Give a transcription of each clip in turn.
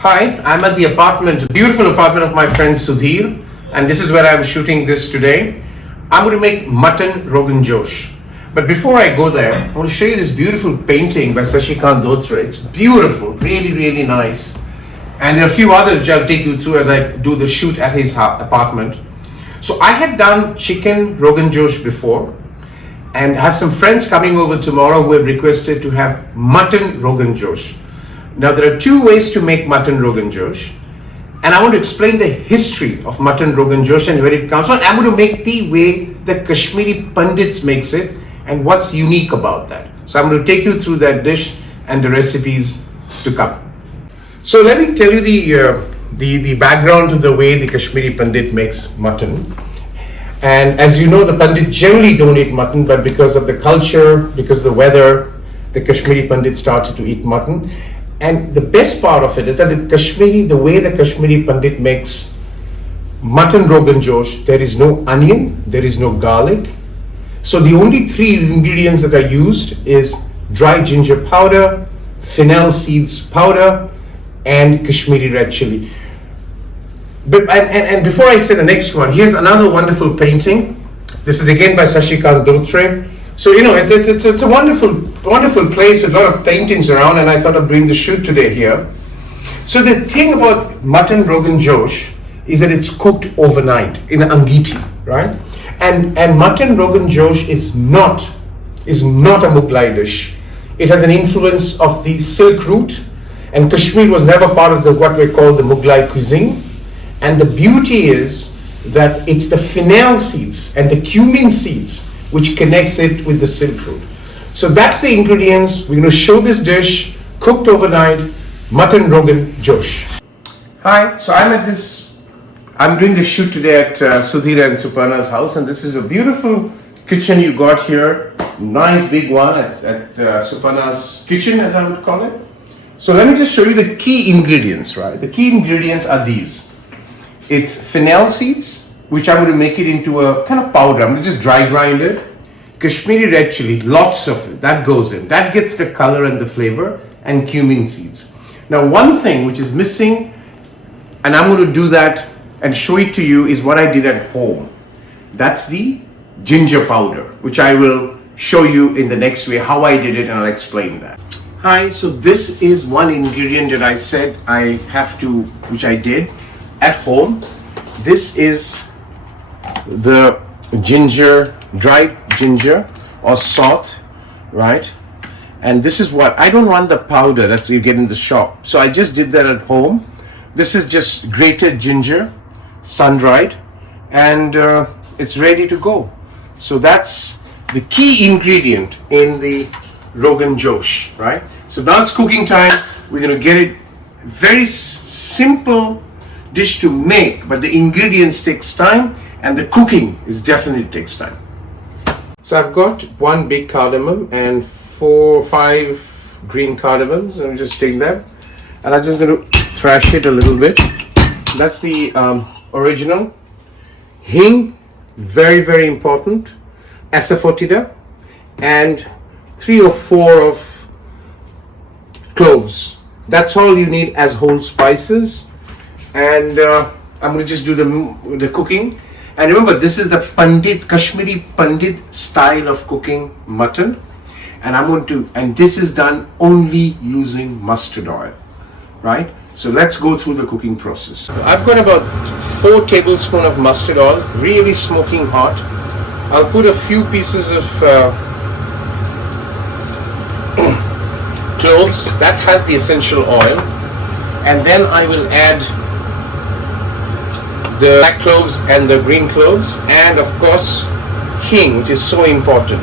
Hi, I'm at the apartment, beautiful apartment of my friend Sudhir, and this is where I'm shooting this today. I'm going to make mutton Rogan Josh. But before I go there, I want to show you this beautiful painting by Sashikant Dotre. It's beautiful, really, really nice. And there are a few others which I'll take you through as I do the shoot at his apartment. So I had done chicken Rogan Josh before, and I have some friends coming over tomorrow who have requested to have mutton Rogan Josh. Now there are two ways to make mutton Rogan Josh, and I want to explain the history of mutton Rogan Josh and where it comes from. I'm going to make the way the Kashmiri Pandits makes it and what's unique about that. So I'm going to take you through that dish and the recipes to come. So let me tell you the background to the way the Kashmiri Pandit makes mutton. And as you know, the Pandits generally don't eat mutton, but because of the culture, because of the weather, the Kashmiri Pandit started to eat mutton. And the best part of it is that the way the Kashmiri Pandit makes mutton Rogan Josh, there is no onion, there is no garlic. So the only three ingredients that are used is dry ginger powder, fennel seeds powder, and Kashmiri red chilli. And before I say the next one, here's another wonderful painting. This is again by Sashikant Dotre. So it's a wonderful place with a lot of paintings around, and I thought of doing the shoot today here. So the thing about mutton Rogan Josh is that it's cooked overnight in an angiti, right? And mutton Rogan Josh is not a Mughlai dish. It has an influence of the Silk route, and Kashmir was never part of what we call the Mughlai cuisine. And the beauty is that it's the fennel seeds and the cumin seeds which connects it with the Silk route. So that's the ingredients. We're going to show this dish cooked overnight, mutton Rogan Josh. Hi, so I'm doing the shoot today at Sudhir and Suparna's house, and this is a beautiful kitchen you got here. Nice big one at Suparna's kitchen, as I would call it. So let me just show you the key ingredients, right? The key ingredients are these. It's fennel seeds, which I'm going to make it into a kind of powder. I'm going to just dry grind it. Kashmiri red chilli, lots of it, that goes in. That gets the color and the flavor, and cumin seeds. Now one thing which is missing, and I'm going to do that and show it to you, is what I did at home. That's the ginger powder, which I will show you in the next way how I did it, and I'll explain that. Hi, so this is one ingredient that I said I have to, which I did at home. This is the ginger, dried ginger or salt, right? And this is what, I don't want the powder that you get in the shop. So I just did that at home. This is just grated ginger, sun-dried, and it's ready to go. So that's the key ingredient in the Rogan Josh, right? So now it's cooking time. We're going to get it. Very simple dish to make, but the ingredients takes time, and the cooking is definitely takes time. So I've got one big cardamom and 4 or 5 green cardamoms. Let me just take them, and I'm just going to thrash it a little bit. That's the original. Hing, very, very important. Asafoetida, and 3 or 4 of cloves. That's all you need as whole spices. And I'm going to just do the cooking. And remember, this is the Pandit, Kashmiri Pandit style of cooking mutton. And this is done only using mustard oil, right? So let's go through the cooking process. I've got about 4 tablespoons of mustard oil, really smoking hot. I'll put a few pieces of cloves, that has the essential oil. And then I will add the black cloves and the green cloves, and of course hing, which is so important,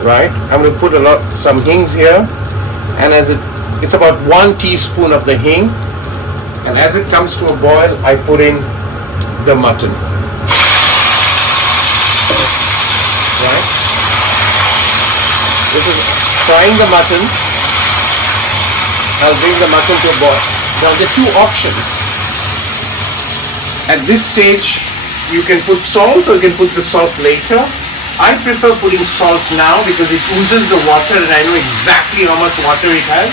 right? I'm going to put some hings here, and it's about 1 teaspoon of the hing, and as it comes to a boil, I put in the mutton, right? This is frying the mutton. I'll bring the mutton to a boil. Now there are 2 options. At this stage, you can put salt or you can put the salt later. I prefer putting salt now because it oozes the water and I know exactly how much water it has.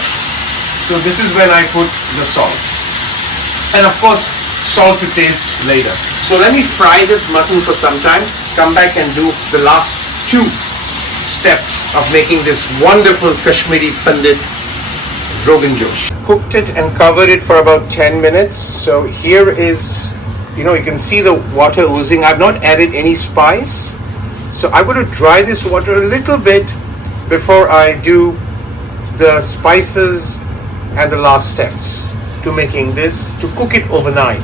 So So this is when I put the salt. And of course, salt to taste later. So let me fry this mutton for some time, come back and do the last 2 steps of making this wonderful Kashmiri Pandit Rogan Josh. Cooked it and covered it for about 10 minutes. So here is, you can see the water oozing. I've not added any spice. So I'm going to dry this water a little bit before I do the spices and the last steps to making this, to cook it overnight.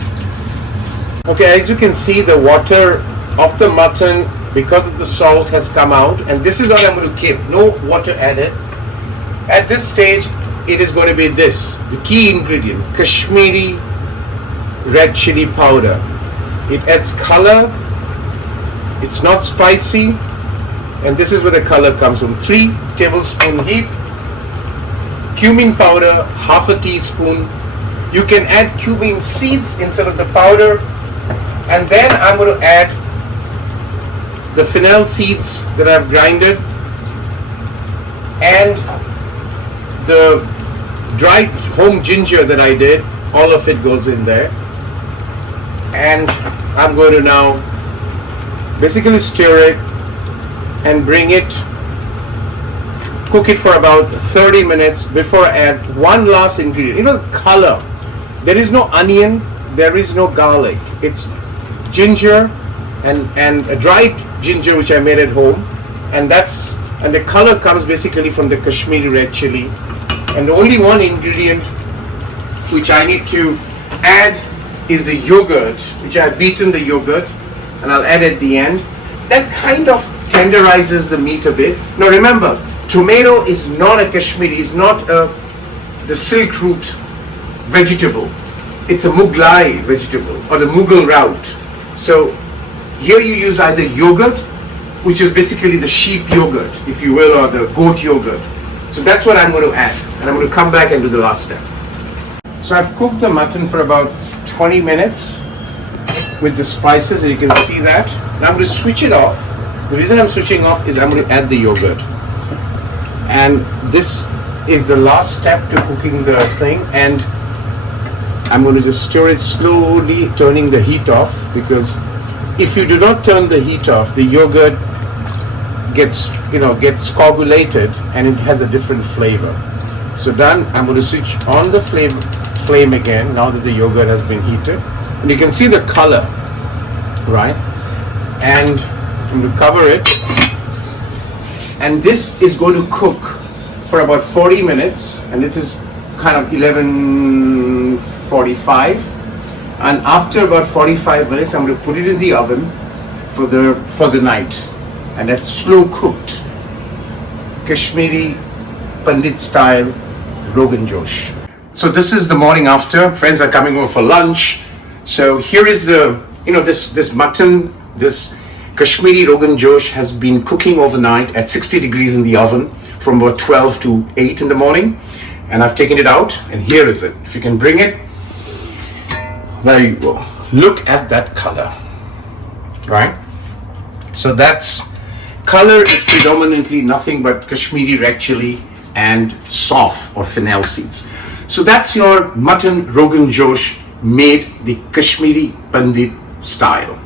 Okay, as you can see, the water of the mutton, because of the salt, has come out, and this is what I'm going to keep. No water added. At this stage, it is going to be this, the key ingredient, Kashmiri red chili powder. It adds color. It's not spicy, and this is where the color comes from. 3 tablespoon heap. Cumin powder, half a teaspoon. You can add cumin seeds instead of the powder. And then I'm going to add the fennel seeds that I've grinded and the dried home ginger that I did. All of it goes in there. And I'm going to now basically stir it and bring it, cook it for about 30 minutes before I add one last ingredient. Color. There is no onion, there is no garlic. It's ginger and a dried ginger which I made at home, and the color comes basically from the Kashmiri red chili. And the only one ingredient which I need to add is the yogurt, which I have beaten the yogurt, and I'll add at the end. That kind of tenderizes the meat a bit. Now remember, tomato is not a Kashmiri, it's not the silk root vegetable. It's a Mughlai vegetable, or the Mughal route. So here you use either yogurt, which is basically the sheep yogurt, if you will, or the goat yogurt. So that's what I'm going to add, and I'm going to come back and do the last step. So I've cooked the mutton for about 20 minutes with the spices, and you can see that. Now I'm going to switch it off. The reason I'm switching off is I'm going to add the yogurt. And this is the last step to cooking the thing, and I'm going to just stir it slowly, turning the heat off, because if you do not turn the heat off, the yogurt gets coagulated and it has a different flavor. So done. I'm going to switch on the flame again now that the yogurt has been heated, and you can see the color, right? And I'm going to cover it, and this is going to cook for about 40 minutes, and this is kind of 11:45, and after about 45 minutes I'm going to put it in the oven for the night, and that's slow cooked Kashmiri Pandit style Rogan Josh. So this is the morning after. Friends are coming over for lunch. So here is this mutton, this Kashmiri Rogan Josh has been cooking overnight at 60 degrees in the oven from about 12 to 8 in the morning. And I've taken it out, and here is it. If you can bring it, there you go. Look at that color, right? So color is predominantly nothing but Kashmiri red chili and soft or fennel seeds. So that's your mutton Rogan Josh made the Kashmiri Pandit style.